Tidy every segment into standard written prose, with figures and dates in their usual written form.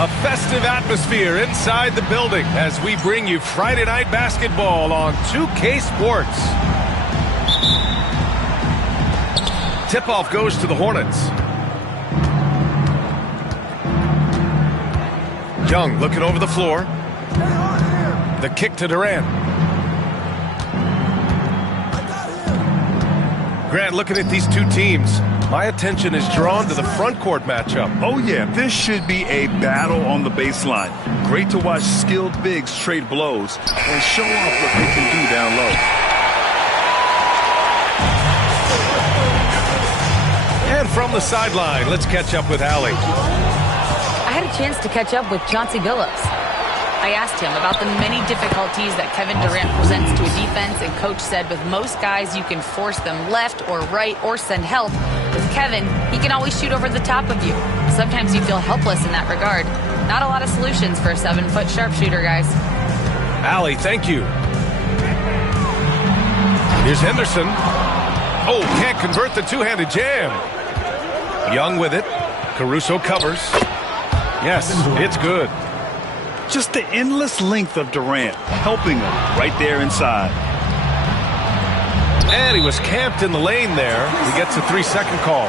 A festive atmosphere inside the building as we bring you Friday Night Basketball on 2K Sports. Tip-off goes to the Hornets. Young looking over the floor. The kick to Durant. Grant, looking at these two teams, my attention is drawn to the front court matchup. Oh, yeah, this should be a battle on the baseline. Great to watch skilled bigs trade blows and show off what they can do down low. And from the sideline, let's catch up with Allie. I had a chance to catch up with Chauncey Billups. I asked him about the many difficulties that Kevin Durant presents to a defense, and Coach said with most guys you can force them left or right or send help. With Kevin, he can always shoot over the top of you. Sometimes you feel helpless in that regard. Not a lot of solutions for a 7-foot sharpshooter, guys. Allie, thank you. Here's Henderson. Oh, can't convert the two-handed jam. Young with it. Caruso covers. Yes, it's good. Just the endless length of Durant, helping him right there inside. And he was camped in the lane there. He gets a 3-second call.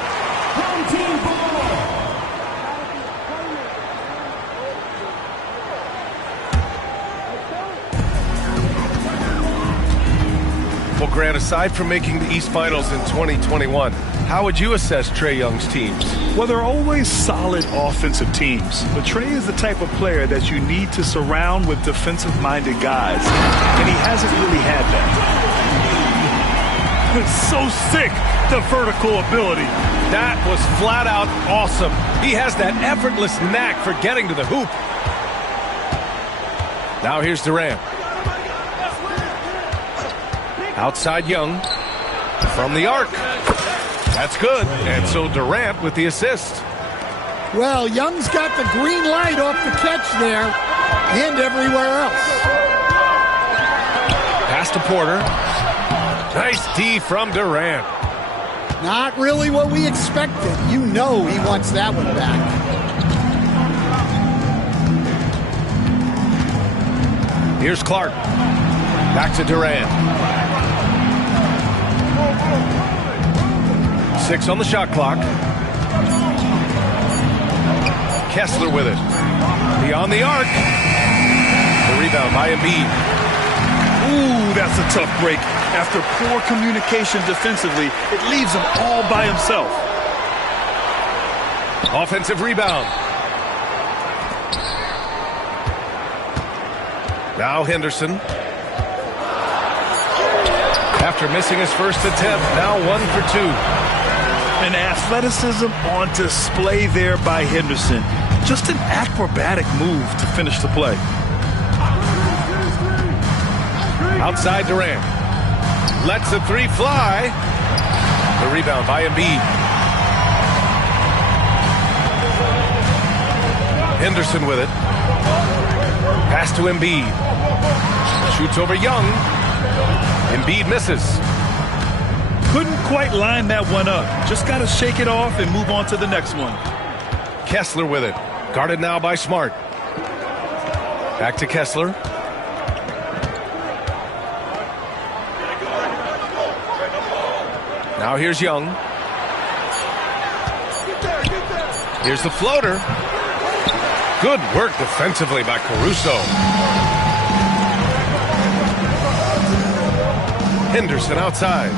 Well, Grant, aside from making the East Finals in 2021, how would you assess Trae Young's teams? Well, they're always solid offensive teams, but Trae is the type of player that you need to surround with defensive-minded guys, and he hasn't really had that. It's so sick, the vertical ability. That was flat out awesome. He has that effortless knack for getting to the hoop. Now here's Durant. Outside Young. From the arc. That's good. And so Durant with the assist. Well, Young's got the green light off the catch there and everywhere else. Pass to Porter. Nice D from Durant. Not really what we expected. You know he wants that one back. Here's Clark. Back to Durant. 6 on the shot clock. Kessler with it. Beyond the arc. The rebound by Embiid. Ooh, that's a tough break. After poor communication defensively, it leaves him all by himself. Offensive rebound. Now Henderson. After missing his first attempt, now 1 for 2. An athleticism on display there by Henderson. Just an acrobatic move to finish the play. Outside Durant. Lets the 3 fly. The rebound by Embiid. Henderson with it. Pass to Embiid. Shoots over Young. Embiid misses. Couldn't quite line that one up. Just got to shake it off and move on to the next one. Kessler with it. Guarded now by Smart. Back to Kessler. Now here's Young. Here's the floater. Good work defensively by Caruso. Henderson outside.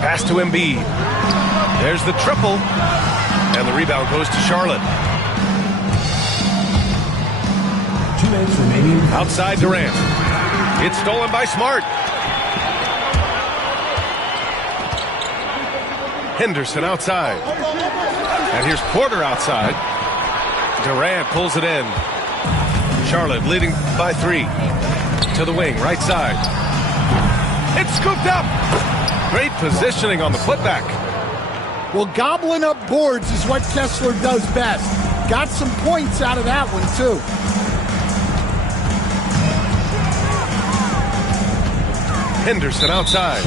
Pass to Embiid. There's the triple. And the rebound goes to Charlotte. 2 minutes remaining. Outside Durant. It's stolen by Smart. Henderson outside. And here's Porter outside. Durant pulls it in. Charlotte leading by 3. To the wing, right side. It's scooped up. Great positioning on the putback. Well, gobbling up boards is what Kessler does best. Got some points out of that one, too. Henderson outside.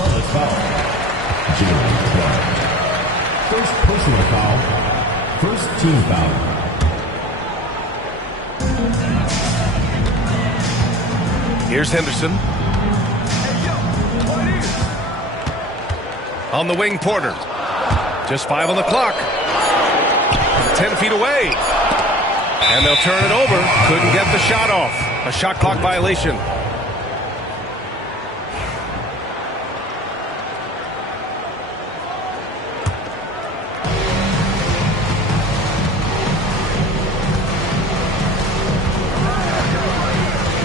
First personal foul. First team foul. Here's Henderson. On the wing, Porter. Just 5 on the clock. 10 feet away. And they'll turn it over. Couldn't get the shot off. A shot clock violation.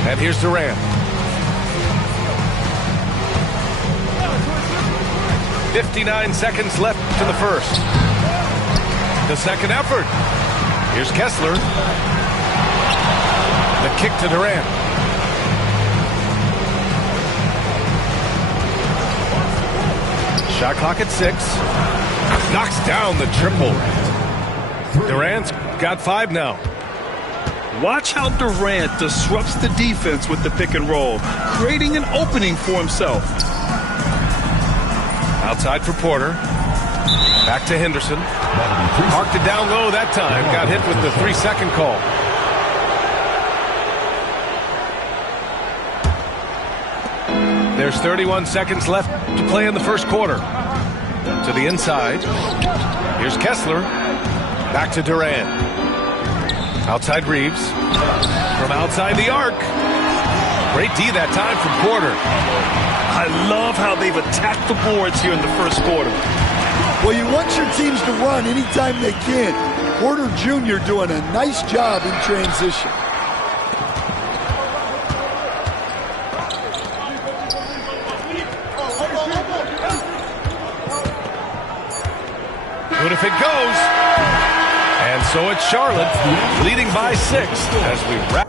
And here's Durant. 59 seconds left to the first. The second effort. Here's Kessler. The kick to Durant. Shot clock at 6. Knocks down the triple. Durant's got 5 now. Watch how Durant disrupts the defense with the pick and roll, creating an opening for himself. Outside for Porter. Back to Henderson. Marked it down low that time. Got hit with the 3-second call. There's 31 seconds left to play in the first quarter. To the inside. Here's Kessler. Back to Durant. Outside Reeves. From outside the arc. Great D that time from Porter. I love how they've attacked the boards here in the first quarter. Well, you want your teams to run anytime they can. Porter Jr. doing a nice job in transition. Good if it goes. And so it's Charlotte leading by 6 as we wrap.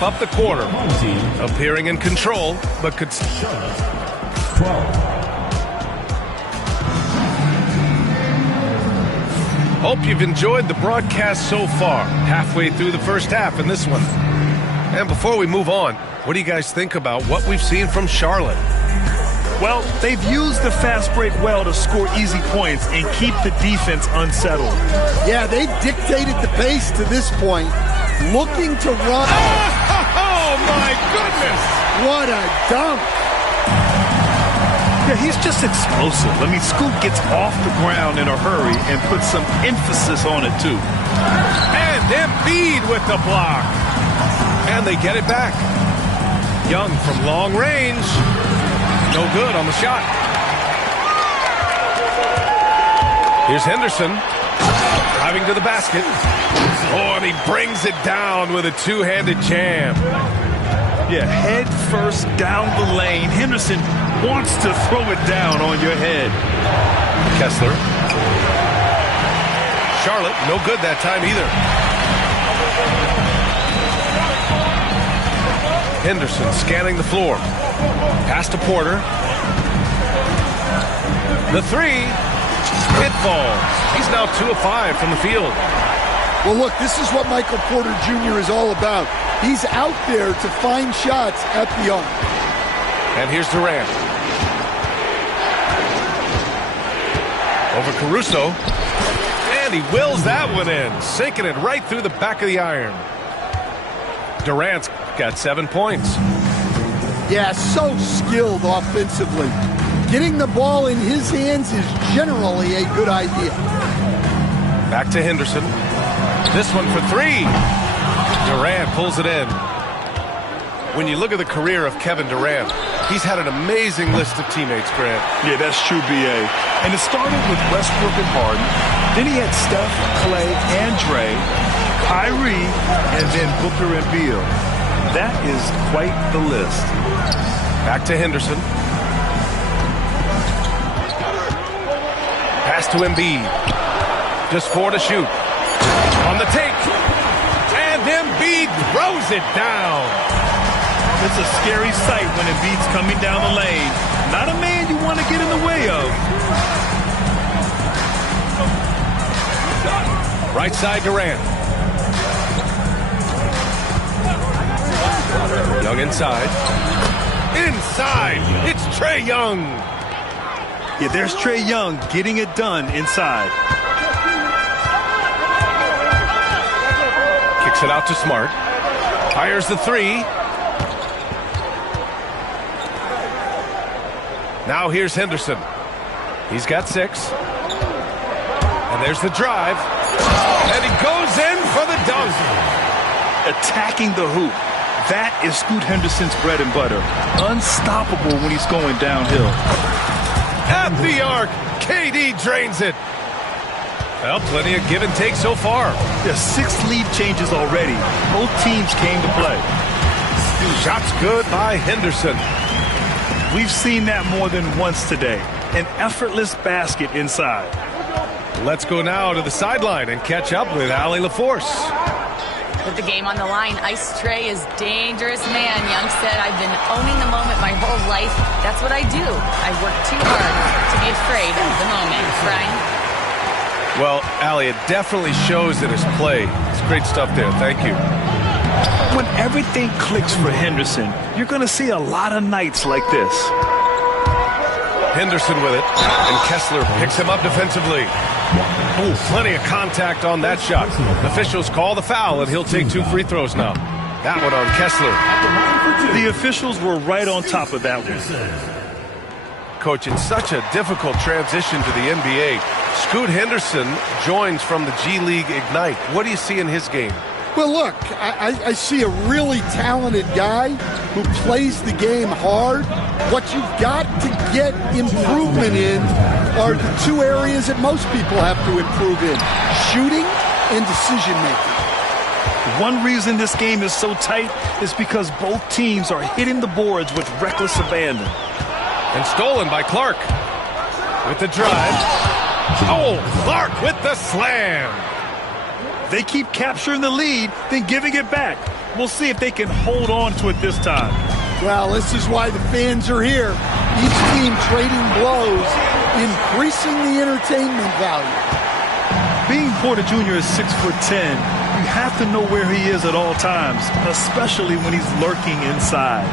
Up the quarter, appearing in control, but could. 12. Hope you've enjoyed the broadcast so far, halfway through the first half in this one. And before we move on, what do you guys think about what we've seen from Charlotte? Well, they've used the fast break well to score easy points and keep the defense unsettled. Yeah, they dictated the pace to this point, looking to run. Oh my goodness! What a dunk! Yeah, he's just explosive. I mean, Scoot gets off the ground in a hurry and puts some emphasis on it, too. And Embiid with the block. And they get it back. Young from long range. No good on the shot. Here's Henderson. Driving to the basket. Oh, and he brings it down with a two-handed jam. Yeah, head first down the lane. Henderson wants to throw it down on your head. Kessler. Charlotte, no good that time either. Henderson scanning the floor. Pass to Porter. The 3. It falls. He's now 2 of 5 from the field. Well, look, this is what Michael Porter Jr. is all about. He's out there to find shots at the arc. And here's Durant. Over Caruso. And he wills that one in, sinking it right through the back of the iron. Durant's got 7 points. Yeah, so skilled offensively. Getting the ball in his hands is generally a good idea. Back to Henderson. This one for 3. Durant pulls it in. When you look at the career of Kevin Durant, he's had an amazing list of teammates, Grant. Yeah, that's true, B.A. And it started with Westbrook and Harden. Then he had Steph, Clay, and Dre, Kyrie, and then Booker and Beal. That is quite the list. Back to Henderson. Pass to Embiid. Just 4 to shoot. On the take. And Embiid throws it down. It's a scary sight when Embiid's coming down the lane. Not a man you want to get in the way of. Right side Durant. Young inside. Inside. It's Trae Young. Yeah, there's Trae Young getting it done inside. Kicks it out to Smart. Fires the 3. Now here's Henderson. He's got 6. And there's the drive. And he goes in for the dunk. Attacking the hoop. That is Scoot Henderson's bread and butter. Unstoppable when he's going downhill. At the arc, KD drains it. Well, plenty of give and take so far. There's 6 lead changes already. Both teams came to play. Shots good by Henderson. We've seen that more than once today. An effortless basket inside. Let's go now to the sideline and catch up with Allie LaForce. With the game on the line, Ice Trae is dangerous man. Young said, I've been owning the moment my whole life. That's what I do. I work too hard to be afraid of the moment. Brian? Well, Allie, it definitely shows in his play. It's great stuff there. Thank you. When everything clicks for Henderson, you're going to see a lot of nights like this. Henderson with it, and Kessler picks him up defensively. Oh, plenty of contact on that shot. Officials call the foul, and he'll take 2 free throws now. That one on Kessler. The officials were right on top of that one. Coach, in such a difficult transition to the NBA, Scoot Henderson joins from the G League Ignite. What do you see in his game? Well, look, I see a really talented guy who plays the game hard. What you've got to get improvement in are the 2 areas that most people have to improve in: shooting and decision-making. One reason this game is so tight is because both teams are hitting the boards with reckless abandon. And stolen by Clark. With the drive. Oh, Clark with the slam. They keep capturing the lead, then giving it back. We'll see if they can hold on to it this time. Well, this is why the fans are here. Each team trading blows, increasing the entertainment value. Being Porter Jr. is 6'10", you have to know where he is at all times, especially when he's lurking inside.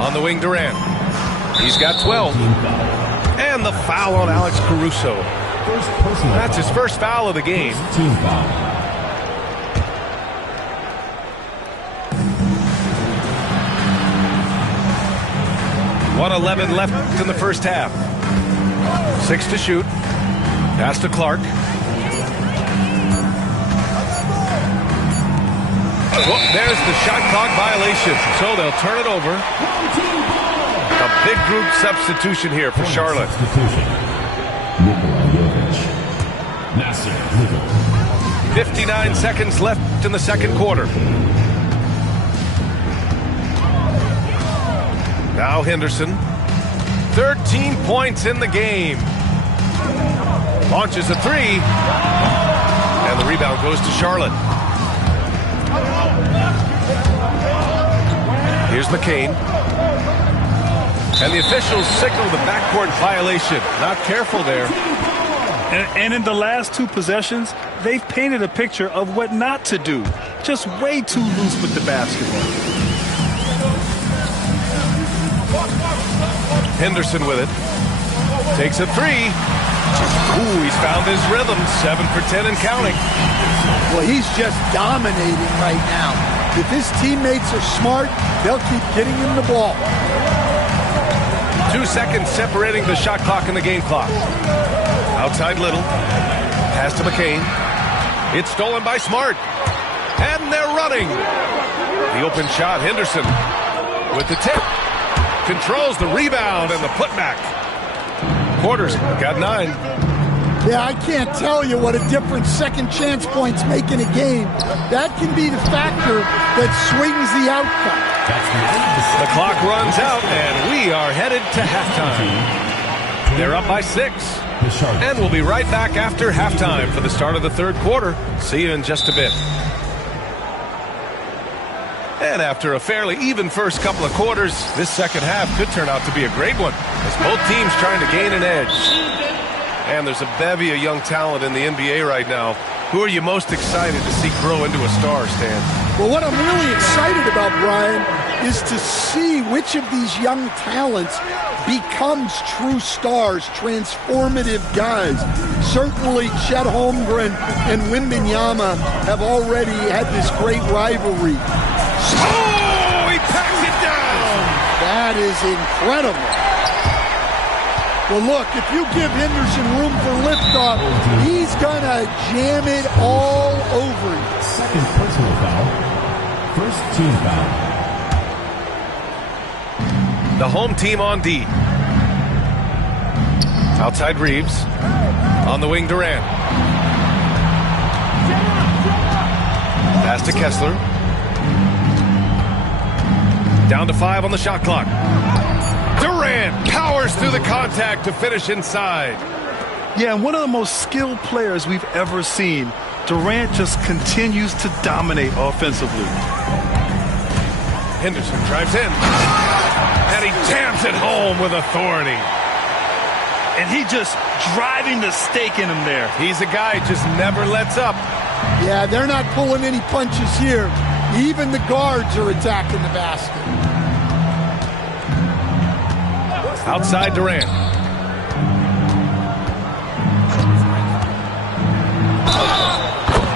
On the wing, Durant. He's got 12. And the foul on Alex Caruso. That's his first foul of the game. Team foul. .111 left in the first half. 6 to shoot. Pass to Clark. Well, there's the shot clock violation. So they'll turn it over. A big group substitution here for Charlotte. 59 seconds left in the second quarter. Now Henderson. 13 points in the game. Launches a 3. And the rebound goes to Charlotte. Here's McCain. And the officials signal the backcourt violation. Not careful there. And in the last 2 possessions, they've painted a picture of what not to do. Just way too loose with the basketball. Henderson with it. Takes a 3. Ooh, he's found his rhythm. 7 for 10 and counting. Well, he's just dominating right now. If his teammates are smart, they'll keep getting him the ball. 2 seconds separating the shot clock and the game clock. Outside Little. Pass to McCain. It's stolen by Smart. And they're running. The open shot, Henderson with the tip. Controls the rebound and the putback. Quarters got 9. Yeah, I can't tell you what a difference second chance points make in a game. That can be the factor that swings the outcome. The clock runs out, and we are headed to halftime. They're up by 6. And we'll be right back after halftime for the start of the third quarter. See you in just a bit. And after a fairly even first couple of quarters, this second half could turn out to be a great one, as both teams trying to gain an edge. And there's a bevy of young talent in the NBA right now. Who are you most excited to see grow into a star, Stan? Well, what I'm really excited about, Brian, is to see which of these young talents becomes true stars, transformative guys. Certainly Chet Holmgren and Wembanyama have already had this great rivalry. Oh, he packs it down! That is incredible. Well, look, if you give Henderson room for liftoff, he's going to jam it all over you. Second personal foul. First team foul. The home team on D. Outside Reeves. On the wing, Durant. Pass to Kessler. Down to 5 on the shot clock. Durant powers through the contact to finish inside. Yeah, and one of the most skilled players we've ever seen. Durant just continues to dominate offensively. Henderson drives in. And he jams it home with authority. And he just driving the stake in him there. He's a guy who just never lets up. Yeah, they're not pulling any punches here. Even the guards are attacking the basket. Outside Durant.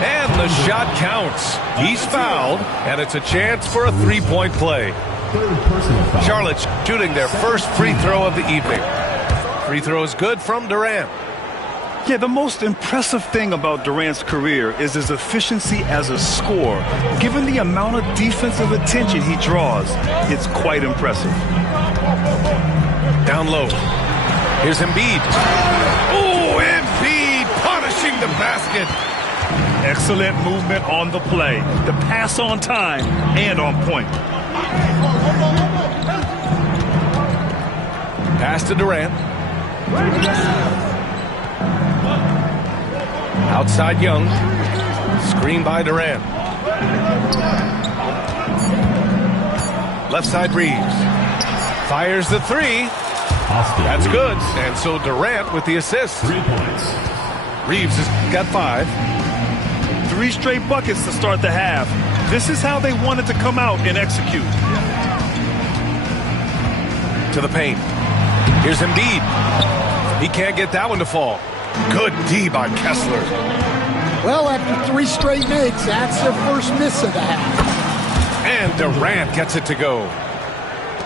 And the shot counts. He's fouled, and it's a chance for a three-point play. Charlotte shooting their first free throw of the evening. Free throw is good from Durant. Yeah, the most impressive thing about Durant's career is his efficiency as a scorer. Given the amount of defensive attention he draws, it's quite impressive. Down low. Here's Embiid. Oh, Embiid punishing the basket. Excellent movement on the play. The pass on time and on point. Pass to Durant. Outside Young. Screen by Durant. Left side Reeves. Fires the 3. That's good. And so Durant with the assist. 3 points. Reeves has got 5. 3 straight buckets to start the half. This is how they wanted to come out and execute. To the paint. Here's Embiid. He can't get that one to fall. Good D by Kessler. Well, after 3 straight makes, that's their first miss of the half. And Durant gets it to go.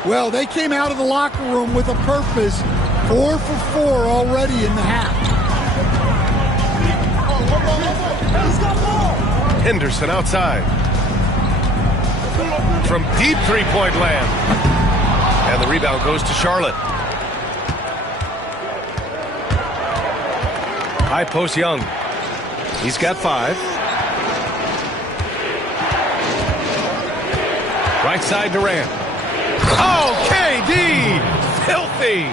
Well, they came out of the locker room with a purpose. 4 for 4 already in the half. Henderson outside. From deep three-point land. And the rebound goes to Charlotte. High post Young. He's got 5. Right side Durant. Oh, KD! Filthy!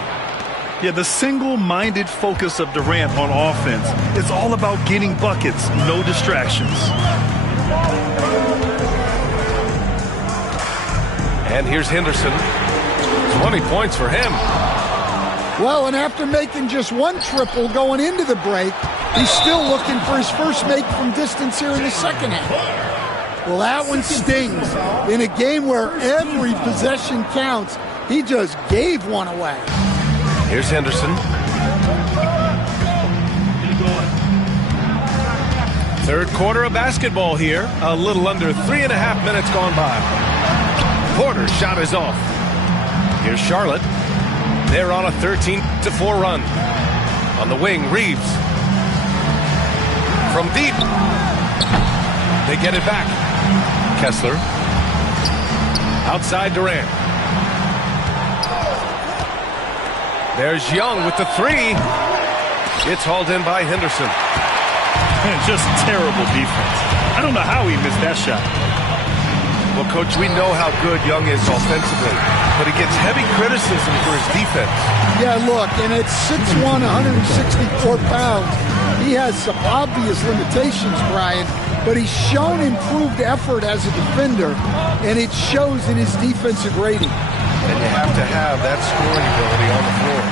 Yeah, the single-minded focus of Durant on offense is all about getting buckets, no distractions. And here's Henderson. 20 points for him. Well, and after making just 1 triple going into the break, he's still looking for his first make from distance here in the second half. Well, that one stings. In a game where every possession counts, he just gave one away. Here's Henderson. Third quarter of basketball here. A little under 3.5 minutes gone by. Porter's shot is off. Here's Charlotte. They're on a 13-4 run. On the wing, Reeves. From deep. They get it back. Kessler. Outside Durant. There's Young with the three. It's hauled in by Henderson. Man, just terrible defense. I don't know how he missed that shot. Well, Coach, we know how good Young is offensively, but he gets heavy criticism for his defense. Yeah, look, and at 6'1", 164 pounds, he has some obvious limitations, Brian, but he's shown improved effort as a defender, and it shows in his defensive rating. And you have to have that scoring ability on the floor.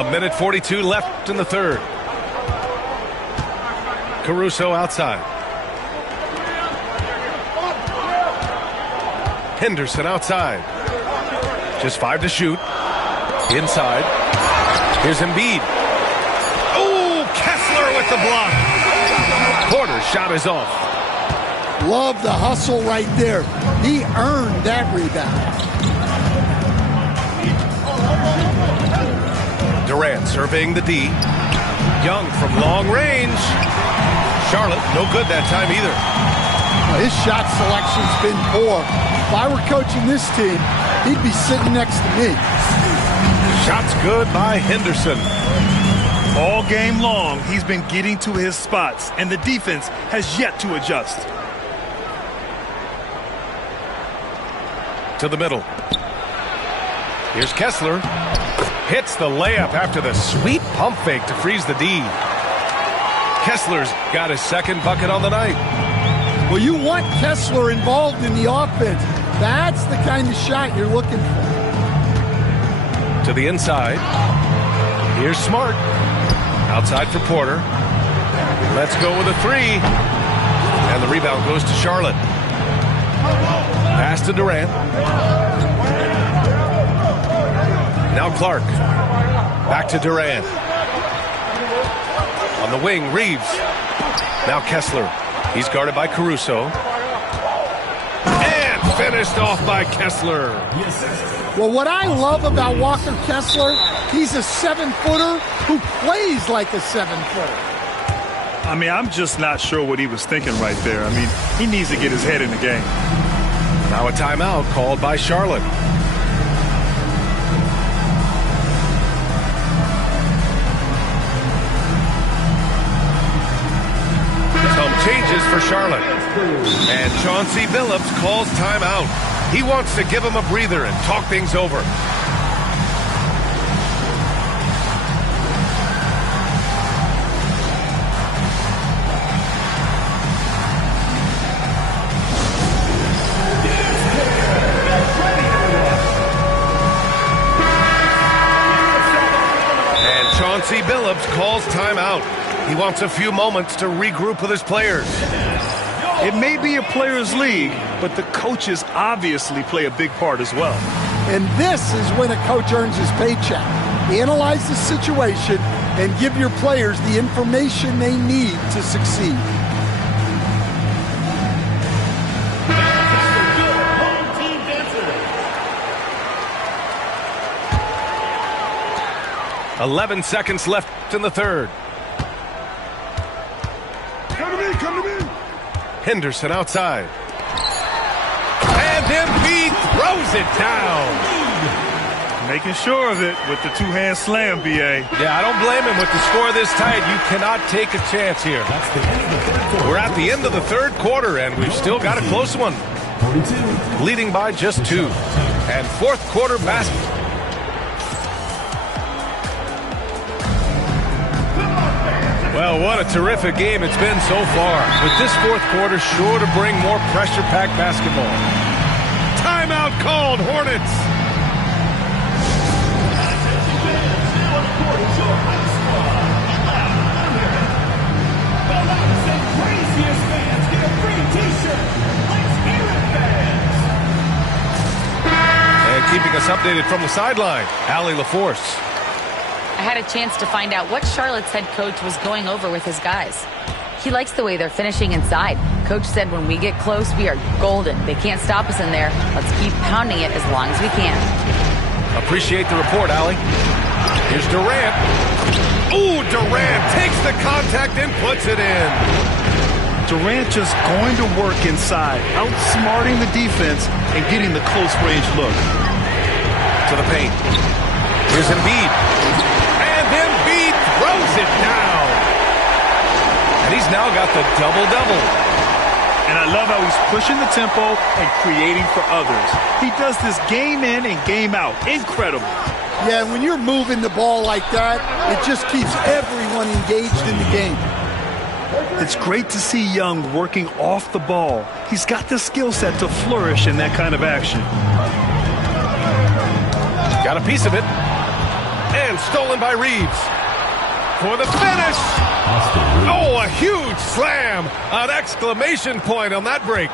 A minute 42 left in the third. Caruso outside. Henderson outside. Just 5 to shoot. Inside. Here's Embiid. Oh, Kessler with the block. Porter's shot is off. Love the hustle right there. He earned that rebound. Durant surveying the D. Young from long range. Charlotte, no good that time either. Well, his shot selection's been poor. If I were coaching this team, he'd be sitting next to me. Shots good by Henderson. All game long, he's been getting to his spots, and the defense has yet to adjust. To the middle. Here's Kessler. Hits the layup after the sweet pump fake to freeze the D. Kessler's got his second bucket on the night. Well, you want Kessler involved in the offense. That's the kind of shot you're looking for. To the inside. Here's Smart. Outside for Porter. Let's go with a three. And the rebound goes to Charlotte. Pass to Durant. Now Clark. Back to Durant. On the wing, Reeves. Now Kessler. He's guarded by Caruso. And finished off by Kessler. Well, what I love about Walker Kessler, he's a 7-footer who plays like a 7-footer. I mean, I'm just not sure what he was thinking right there. I mean, he needs to get his head in the game. Now a timeout called by Charlotte. Some changes for Charlotte. And Chauncey Billups calls timeout. He wants to give him a breather and talk things over. And Chauncey Billups calls timeout. He wants a few moments to regroup with his players. It may be a players' league, but the coaches obviously play a big part as well. And this is when a coach earns his paycheck. Analyze the situation and give your players the information they need to succeed. "11 seconds left in the third. Come to me. Henderson outside. And Embiid throws it down. Making sure of it with the two-hand slam, B.A. Yeah, I don't blame him with the score this tight. You cannot take a chance here. We're at the end of the third quarter, and we've still got a close one. Leading by just 2. And fourth quarter basketball. Well, what a terrific game it's been so far. With this fourth quarter sure to bring more pressure-packed basketball. Timeout called, Hornets. And keeping us updated from the sideline, Allie LaForce. I had a chance to find out what Charlotte's head coach was going over with his guys. He likes the way they're finishing inside. Coach said when we get close, we are golden. They can't stop us in there. Let's keep pounding it as long as we can. Appreciate the report, Allie. Here's Durant. Ooh, Durant takes the contact and puts it in. Durant just going to work inside, outsmarting the defense and getting the close-range look. To the paint. Here's Embiid. And Embiid throws it down. And he's now got the double-double. And I love how he's pushing the tempo and creating for others. He does this game in and game out. Incredible. Yeah, when you're moving the ball like that, it just keeps everyone engaged in the game. It's great to see Young working off the ball. He's got the skill set to flourish in that kind of action. Got a piece of it. And stolen by Reeves. For the finish. Oh, a huge slam. An exclamation point on that break.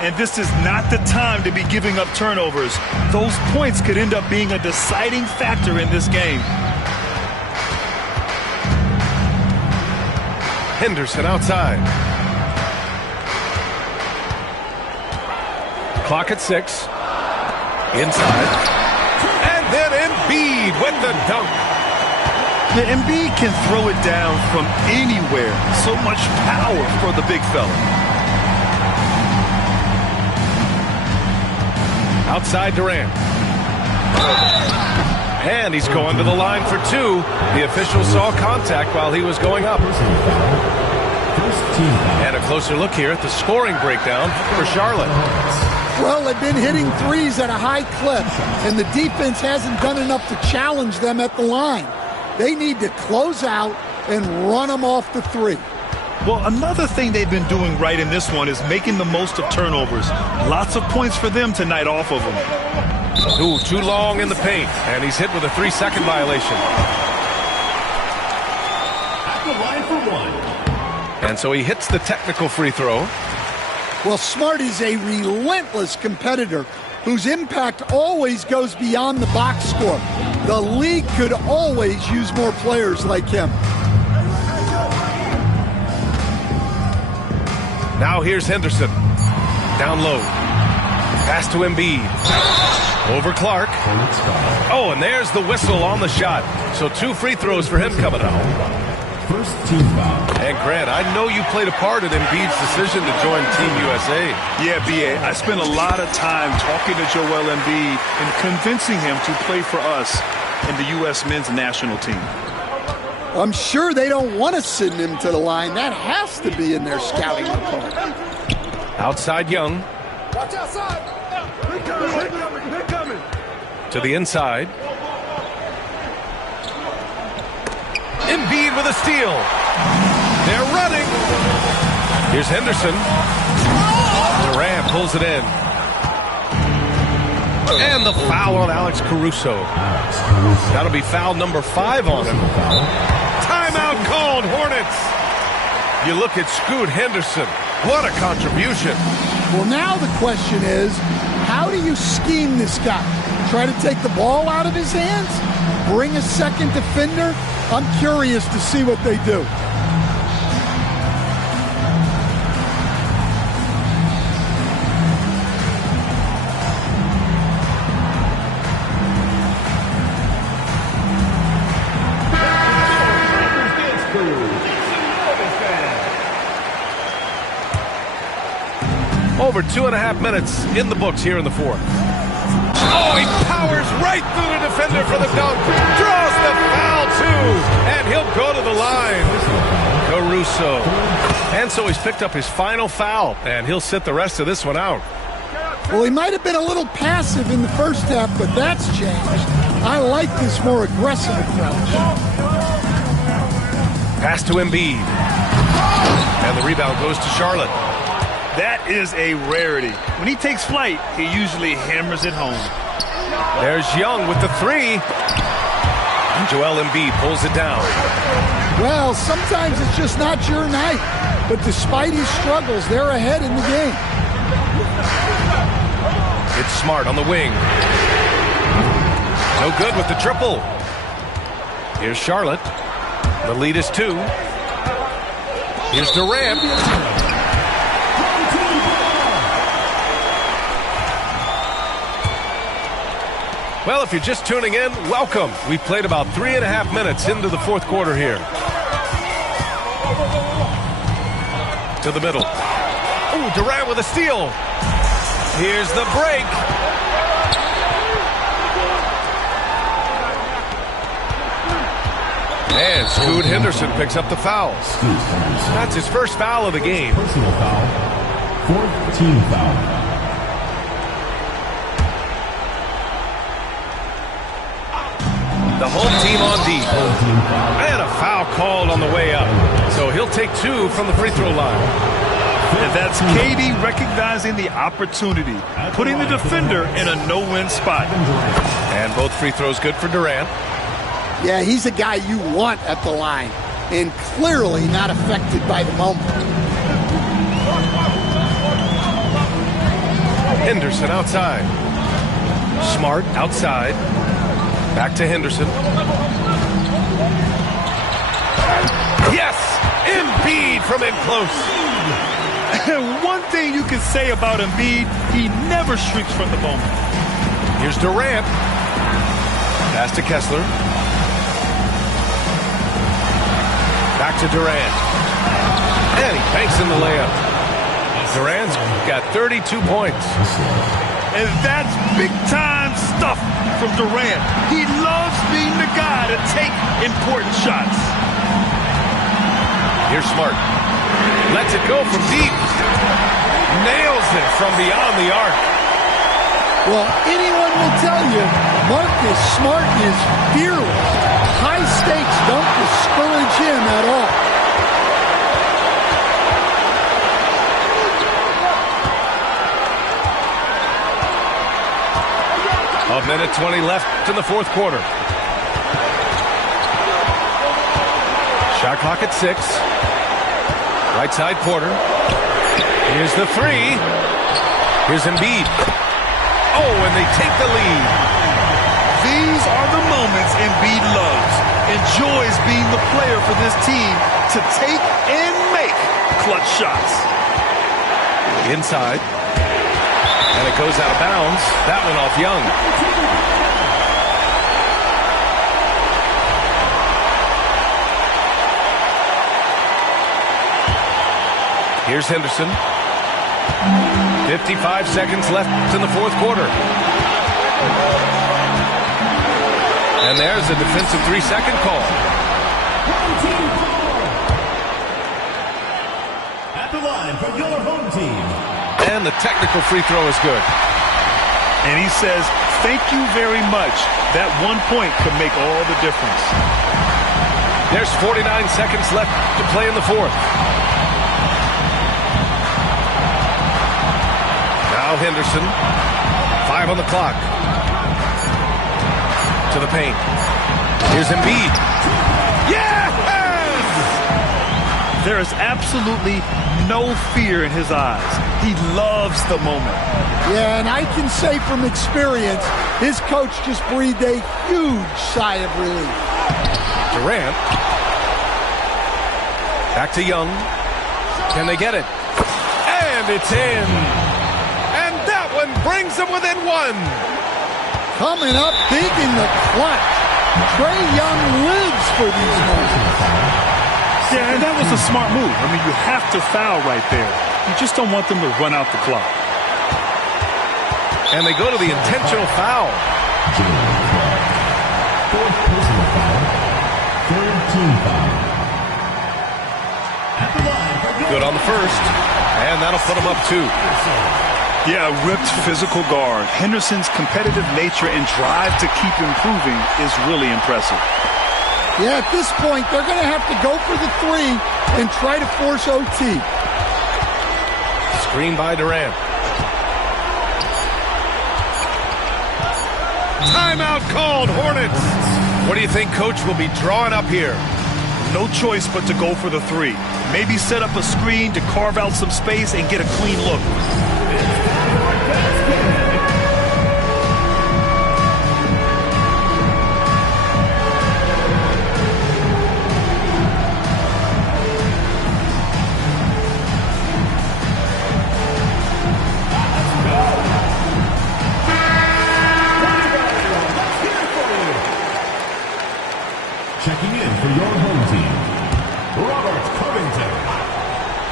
And this is not the time to be giving up turnovers. Those points could end up being a deciding factor in this game. Henderson outside. Clock at 6. Inside. And then Embiid with the dunk. The Embiid can throw it down from anywhere. So much power for the big fella. Outside Durant. And he's going to the line for 2. The official saw contact while he was going up. And a closer look here at the scoring breakdown for Charlotte. Well, they've been hitting threes at a high clip, and the defense hasn't done enough to challenge them at the line. They need to close out and run them off the 3. Well, another thing they've been doing right in this one is making the most of turnovers. Lots of points for them tonight off of them. Ooh, too long in the paint, and he's hit with a 3-second violation. At the line for 1. And so he hits the technical free throw. Well, Smart is a relentless competitor whose impact always goes beyond the box score. The league could always use more players like him. Now here's Henderson. Down low. Pass to Embiid. Over Clark. Oh, and there's the whistle on the shot. So 2 free throws for him coming up. First team foul. And Grant, I know you played a part in Embiid's decision to join Team USA. Yeah, B.A., I spent a lot of time talking to Joel Embiid and convincing him to play for us in the U.S. men's national team. I'm sure they don't want to send him to the line. That has to be in their scouting report. Outside Young. Watch outside. They're coming. To the inside. Embiid with a steal. They're running. Here's Henderson. Durant pulls it in. And the foul on Alex Caruso. That'll be foul number 5 on him. Timeout called, Hornets. You look at Scoot Henderson. What a contribution. Well, now the question is, how do you scheme this guy? Try to take the ball out of his hands? Bring a second defender? I'm curious to see what they do. Over 2.5 minutes in the books here in the 4th. Oh, he powers right through the defender for the dunk. Draws the foul, too. And he'll go to the line. Caruso. And so he's picked up his final foul, and he'll sit the rest of this one out. Well, he might have been a little passive in the first half, but that's changed. I like this more aggressive approach. Pass to Embiid. And the rebound goes to Charlotte. That is a rarity. When he takes flight, he usually hammers it home. There's Young with the 3. And Joel Embiid pulls it down. Well, sometimes it's just not your night. But despite his struggles, they're ahead in the game. It's Smart on the wing. No good with the triple. Here's Charlotte. The lead is 2. Here's Durant. Well, if you're just tuning in, welcome. We've played about 3.5 minutes into the fourth quarter here. To the middle. Oh, Durant with a steal. Here's the break. And Scoot Henderson picks up the foul. That's his first foul of the game. Personal foul. Fourth team foul. The home team on deep. And a foul called on the way up. So he'll take 2 from the free throw line. And that's KD recognizing the opportunity, putting the defender in a no-win spot. And both free throws good for Durant. Yeah, he's a guy you want at the line, and clearly not affected by the moment. Henderson outside. Smart outside. Back to Henderson. Yes! Embiid from in close. One thing you can say about Embiid, he never shrinks from the moment. Here's Durant. Pass to Kessler. Back to Durant. And he banks in the layup. Durant's got 32 points. And that's big-time stuff from Durant. He loves being the guy to take important shots. Here's Smart. Lets it go from deep. Nails it from beyond the arc. Well, anyone will tell you Marcus Smart is fearless. High stakes don't discourage him at all. A minute 20 left in the fourth quarter. Shot clock at 6. Right side Porter. Here's the 3. Here's Embiid. Oh, and they take the lead. These are the moments Embiid loves. Enjoys being the player for this team to take and make clutch shots. Inside. And it goes out of bounds. That went off Young. Here's Henderson. 55 seconds left in the fourth quarter. And there's a defensive 3-second call. At the line for your home team. And the technical free throw is good. And he says, thank you very much. That 1 point could make all the difference. There's 49 seconds left to play in the fourth. Now Henderson. 5 on the clock. To the paint. Here's Embiid. Yes! There is absolutely no fear in his eyes. He loves the moment. Yeah, and I can say from experience, his coach just breathed a huge sigh of relief. Durant. Back to Young. Can they get it? And it's in. And that one brings them within 1. Coming up big in the clutch. Trae Young lives for these moments. Yeah, and that was a smart move. I mean, you have to foul right there. You just don't want them to run out the clock. And they go to the intentional foul. Fourth personal foul. Third team foul. At the line for Good on the first. And that'll put them up 2. Yeah, ripped physical guard. Henderson's competitive nature and drive to keep improving is really impressive. Yeah, at this point, they're going to have to go for the 3 and try to force OT. Screen by Durant. Timeout called, Hornets. What do you think Coach will be drawing up here? No choice but to go for the 3. Maybe set up a screen to carve out some space and get a clean look. Checking in for your home team, Robert Covington.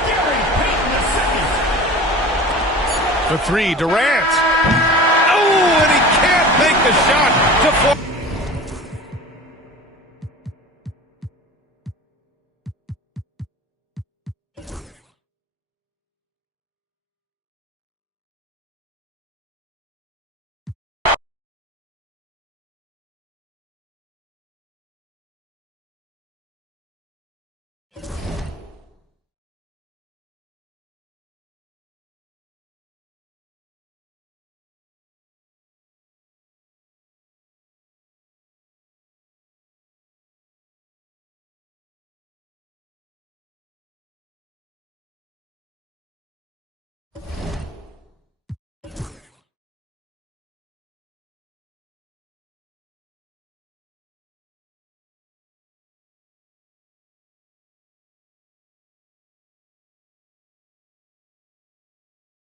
Gary Payton II. The three, Durant. Oh, and he can't make the shot to